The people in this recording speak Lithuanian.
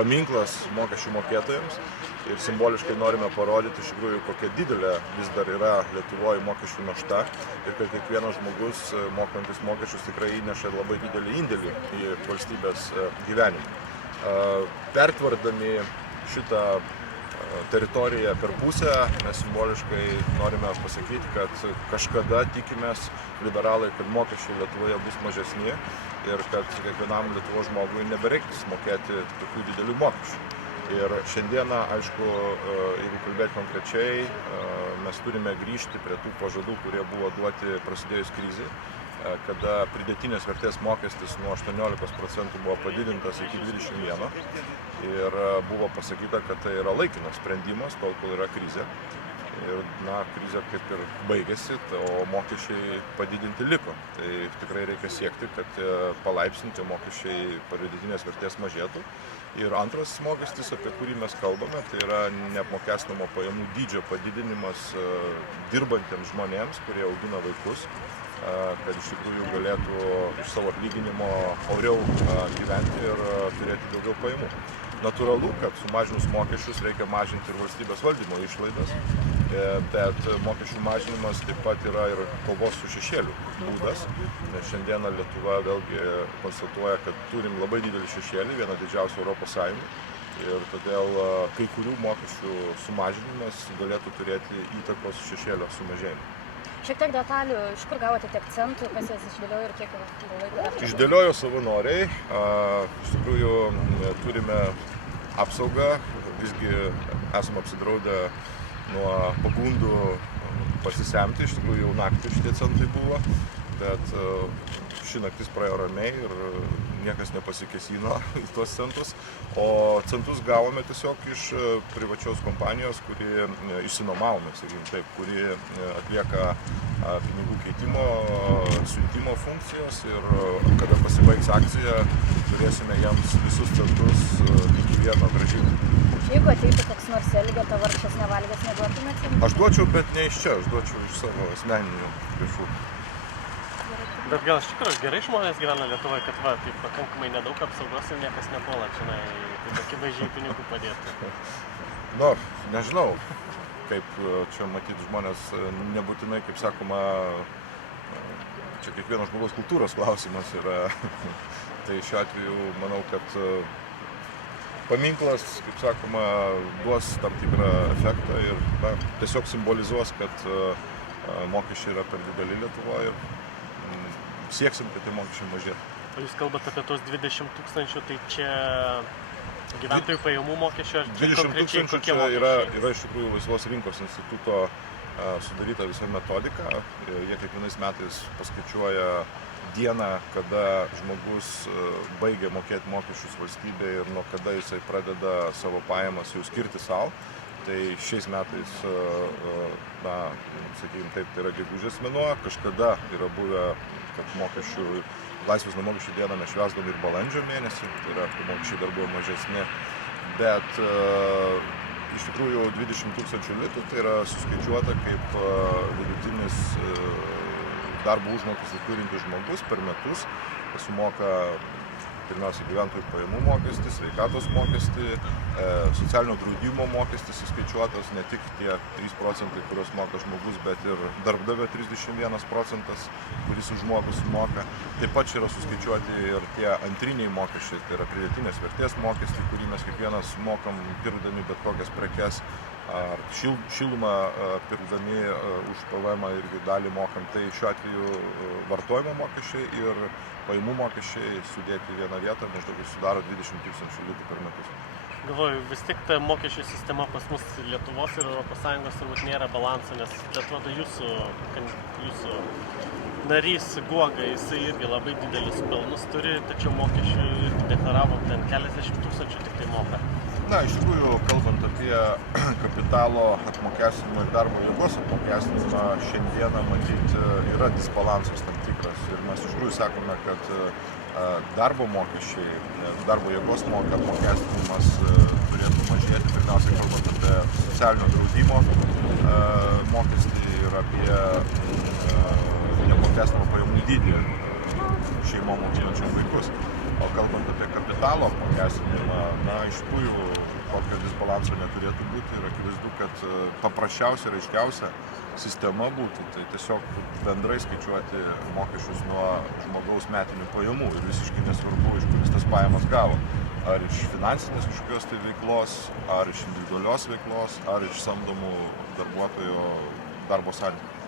paminklas mokesčių mokėtojams ir simboliškai norime parodyti iš tikrųjų, kokia didelė vis dar yra Lietuvoje mokesčių našta ir kad kiekvienas žmogus mokantis mokesčius tikrai įneša labai didelį indėlį į valstybės gyvenimą. Pertvardami šitą teritoriją per pusę, mes simboliškai norime pasakyti, kad kažkada tikimės liberalai, kad mokesčiai Lietuvoje bus mažesni ir kad kiekvienam Lietuvos žmogui nebereikės mokėti tokių didelių mokesčių. Ir šiandieną, aišku, jeigu kalbėti konkrečiai, mes turime grįžti prie tų pažadų, kurie buvo duoti prasidėjus krizei, kada pridėtinės vertės mokestis nuo 18% buvo padidintas iki 21% ir buvo pasakyta, kad tai yra laikinas sprendimas, tol kol yra krizė. Ir, krizė kaip ir baigėsi, o mokesčiai padidinti liko. Tai tikrai reikia siekti, kad palaipsninti mokesčiai pridėtinės vertės mažėtų. Ir antras mokestis, apie kurį mes kalbame, tai yra neapmokestinamo pajamų dydžio padidinimas dirbantiems žmonėms, kurie augina vaikus, kad iš tikrųjų galėtų iš savo atlyginimo oriau gyventi ir turėti daugiau pajamų. Natūralu, kad sumažinus mokesčius reikia mažinti ir valstybės valdymo išlaidas, bet mokesčių mažinimas taip pat yra ir kovos su šešėliu būdas. Šiandieną Lietuva vėlgi konstatuoja, kad turim labai didelį šešėlį, vieną didžiausių Europos Sąjungų, ir todėl kai kurių mokesčių sumažinimas galėtų turėti įtakos šešėlio sumažėjimui. Šiek tiek detalių, iš kur gavote tiek centų, kas jas išdėliojo ir kiek laiko? Išdėliojo savanoriai, iš tikrųjų turime apsaugą, visgi esame apsidraudę nuo pagundų pasisemti, iš tikrųjų jau naktį šitie centai buvo, bet ši naktis praėjo ramiai ir niekas nepasikėsino į tuos centus, o centus gavome tiesiog iš privačios kompanijos, kuri išsinuomavome, sakykim taip, kuri atlieka pinigų keitimo, siuntimo funkcijos ir kada pasibaigs akcija, turėsime jiems visus centus iki vieno grąžinti. Jeigu ateitų koks nors Elgeta vargšas nevalgęs, neduotumėte? Aš duočiau, bet ne iš čia, aš duočiau iš savo asmeninių lėšų. Bet gal iš tikrųjų gerai žmonės gyvena Lietuvoje, kad taip pakankamai nedaug apsaugos ir niekas nepuola čia, taip akivaizdžiai pinigų padėti. Nežinau, kaip čia matyti žmonės nebūtinai, kaip sakoma, čia kiekvieno žmogaus kultūros klausimas yra. Tai šiuo atveju manau, kad paminklas, kaip sakoma, duos tam tikrą efektą ir tiesiog simbolizuos, kad mokesčiai yra per dideli Lietuvoje ir sieksim, kad tie mokesčiai mažėtų. O jūs kalbate apie tos 20 000, tai čia gyventojų pajamų mokesčio, ar čia konkrečiai kokie mokesčiai? 20 000 yra iš tikrųjų Laisvos rinkos instituto sudaryta visa metodika. Jie kiekvienais metais paskaičiuoja dieną, kada žmogus baigia mokėti mokesčius valstybėje ir nuo kada jisai pradeda savo pajamas jau skirti savo. Tai šiais metais, sakykime taip, tai yra gegužės mėnuo, kažkada yra buvę, kad laisvės nuo mokesčių dieną mes švęsdavom ir balandžio mėnesį, tai yra, mokesčiai dar buvo mažesni, bet iš tikrųjų 20 000 litų tai yra suskaičiuota kaip vidutinis darbo užmokestį turintis žmogus per metus, sumoka pirmiausia gyventojų pajamų mokestis, sveikatos mokestį, socialinio draudimo mokestis įskaičiuotas, ne tik tie 3%, kuriuos moka žmogus, bet ir darbdavio 31%, kuris už žmogų sumoka. Taip pat čia yra suskaičiuoti ir tie antriniai mokesčiai, tai yra pridėtinės vertės mokestį, kurį mes kiekvienas mokam pirkdami bet kokias prekes, ar šilumą pirkdami už PVM irgi dalį mokam. Tai šiuo atveju vartojimo mokesčiai ir pajamų mokesčiai sudėti į vieną vietą maždaug sudaro 20 000 litų per metus. Galvoju, vis tik ta mokesčių sistema pas mus Lietuvos ir ES turbūt nėra balanso, nes atrodo jūsų narys Guoga, jisai irgi labai didelius pelnus turi, tačiau mokesčių irgi deklaravo ten keliasdešimt tūkstančių tik tai moka. Iš tikrųjų, kalbant apie kapitalo apmokestinimą ir darbo jėgos apmokestinimą, šiandieną matyti yra disbalansas tam tikras ir mes iš tikrųjų sakome, kad darbo mokesčiai, darbo jėgos apmokestinimas turėtų mažėti, pirmiausia kalbant apie socialinio draudimo mokestį ir apie neapmokestinamą pajamų dydį šeimom auginančiom vaikus. O kalbant apie kapitalo apmokestinimą, na, iš tikrųjų, tokio disbalanso neturėtų būti ir akivaizdu, kad paprasčiausia ir aiškiausia sistema būtų, tai tiesiog bendrai skaičiuoti mokesčius nuo žmogaus metinių pajamų ir visiškai nesvarbu, iš kur jis tas pajamas gavo. Ar iš finansinės kažkokios tai veiklos, ar iš individualios veiklos, ar iš samdomų darbuotojo darbo santykių.